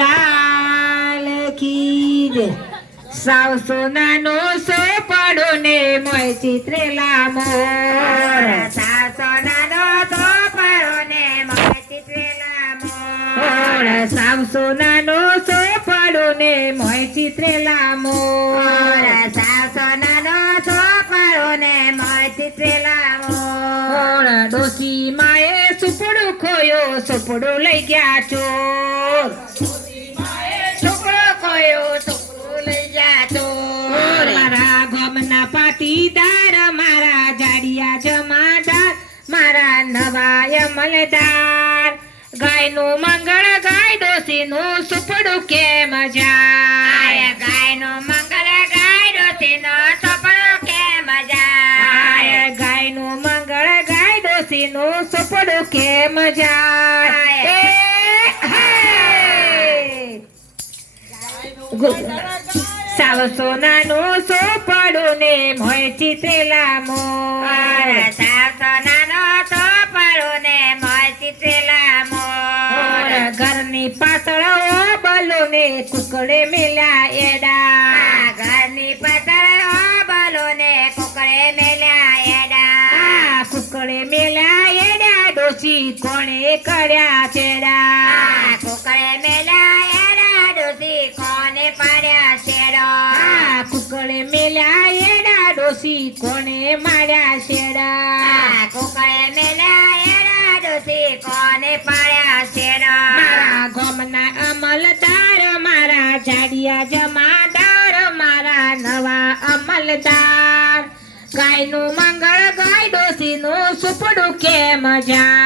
લાલ કી જય. સાવ સોનાનો સોપડો ને મોય ચિત્રેલા મોર ને મોય ચિતરેલા મોર. સાવ સોનાનો સોપડો ને મોય ચિત્રેલા મોર સાવ સોનાનો સોપડો ને મોય ચિતરેલા. મોર ડોસી માએ સુપડું ખોયો, સુપડું લઈ ગયા ચોર પાટીદાર મારા જાડિયા જમાદાર મારા નવાય અમલદાર ગાયનું મંગળ ગાય ડોસીનું સુપડું કેમ મજા જાય નું મંગળ ગાયનો તેનો સુપડું કે મજા આય ગાયનું મંગળ ગાય ડોસીનું સુપડું કેમ જાય? એ હે! ગુ- સાવ સોનાનો સોપડો ને મોય ચિતરેલા મોર સાવ સોનાનો સોપડો ને મોય ચિતરેલા મોર ઘરની પાછળ બલો ને કુકડે મેલ્યા એડા. ઘરની પાછળ બલો ને કુકડે મેલ્યા એડા. કુકડે મેલ્યા એડા ડોસી કોણે કર્યા ચેડા ડોસી કોને માર્યા શેડા? કોકળે એડા ડોસી કોને પાડ્યા શેરો મારા ગામના અમલદાર મારા જાડિયા જમાદાર મારા નવા અમલદાર. ગાયનું મંગળ ગાય ડોસીનું સુપડું કેમ જાય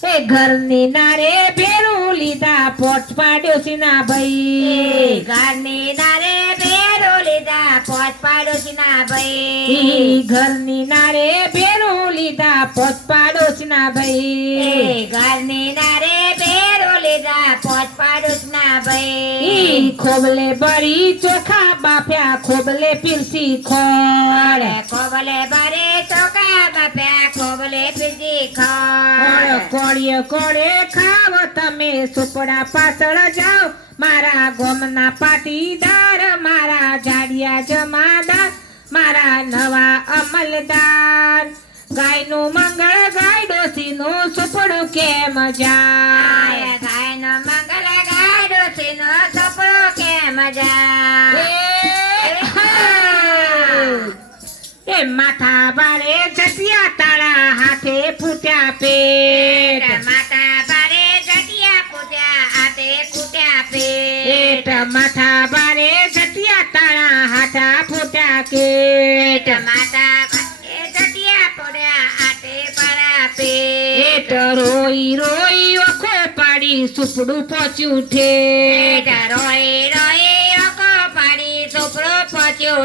એ ઘરની નારે ભેરું લીધા પોટ પાડ્યો સિના ભાઈ ઘરની નારે ભેરું લીધા પોત પાડ્યો સિના ભાઈ ઘરની નારે ભેરું લીધા પોત પાડો સિના ભાઈ ઘરની લીધા પોત પાડોશી ના ભાઈ. ખોબલે બરી ચોખા બાપ્યા ખોબલે પીરસી ખોળ. ખોબલે કોબલે ચોખા બાપ્યા ખોબલે પીરસી ખોળ. કોળીએ કોળે ખાવ તમે સુપડા પાછળ જાઓ. મારા ગોમના પાટીદાર મારા જાડિયા જમાદાર મારા નવા અમલદાર. ગાયનું મંગળ ગાય ડોસીનું સુપડું કેમ જાય મજા એ માથા બારે જટિયા તારા હાથે ફૂટ્યા પેટ. માથા બારે જટિયા પૂજા હાથે ફૂટ્યા પેટ. માથા બારે જટિયા તારા હાથા ફૂટ્યા કેટ માથા બારે જટિયા પડ્યા આતે પડા પેટ. રોઈ રોઈ ઓખો પાડી સુપડું પહોંચ્યું ઠેઠ.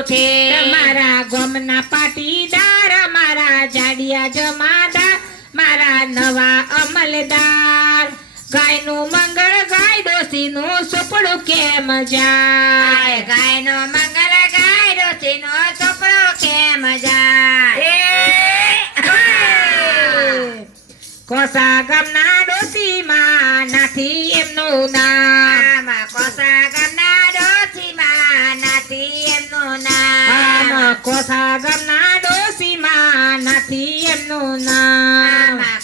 છે. મારા ગમના પાટીદાર મારા જાડિયા જમાદાર મારા નવા અમલદાર. ગાયનું મંગળ ગાય ડોસીનું સુપડું કેમ જાય? ગાયનો મંગળ ગાય તેનો સુપડું કેમ જાય? કોસા ગામના ડોસીમાં નાથી એમનું નામ નામ આમ ના ડોસી માં નથી એમનું નામ. આમાં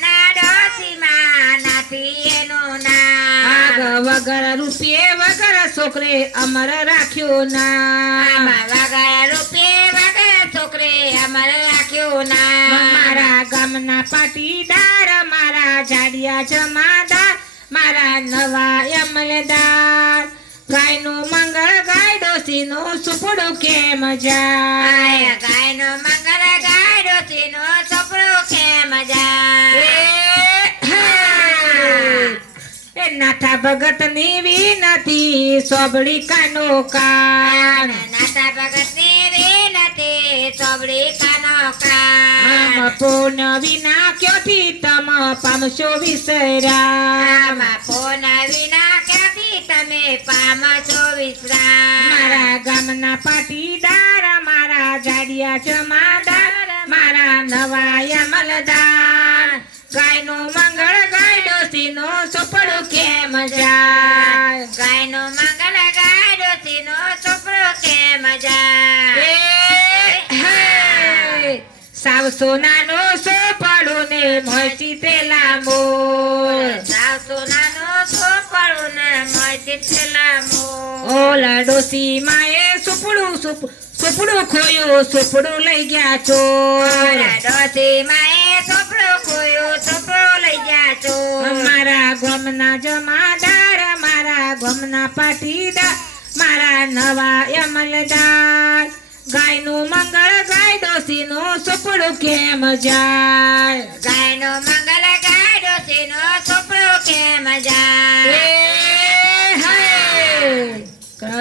ના ડોસી માં નથી એનું નામ. વગર રૂપિયે વગર છોકરે અમર રાખ્યું નામ. વગર રૂપિયે વગર છોકરે અમર રાખ્યું નામ. મારા ગામના પાટીદાર મારા જાડિયા જમાદાર મારા નવા અમલદાર ગાયનું મંગળ ગાય સુપડો સુપડું કેમ જાય ગાયનો મંગળ ગાયડો તેનો છોકરો કે મજા? એ નાથા ભગતની વિનતી સોબળી કાનો કાન. નાથા ભગતની વિનતી સોબળી કાનો કાન. પૂર્ણ વિના ક્યોથી તમ પામશો વિસરા પૂર્ણ વિના ક્યાંથી પામા છો વિશ્રામ. મારા ગામના પાટીદાર મારા જાડિયા જમાદાર મારા નવા યમલદાર. ગાયનું મંગળ ગાય ડોસીનો સોપડું કેમ જાય? ગાયનો મંગળ ગાય ડોસીનો છોકરો કેમ જાય! સાવ સોનાનું સોપડું ને મોચી તે લાંબો સાવ સોનાનો ને ઓલા ડોસી માએ સુપડું સુપ સુપડું ખોયું સુપડું લઈ ગયા છો ડોસી માએ સુપડું ખોયું સુપડું લઈ ગયા છો મારા ગમના જમાદાર મારા ગમના પાટીદાર મારા નવા યમલદાર ગાયનું મંગળ ગાય ડોસીનું સુપડું કેમ જાય? ગાયનો મંગલ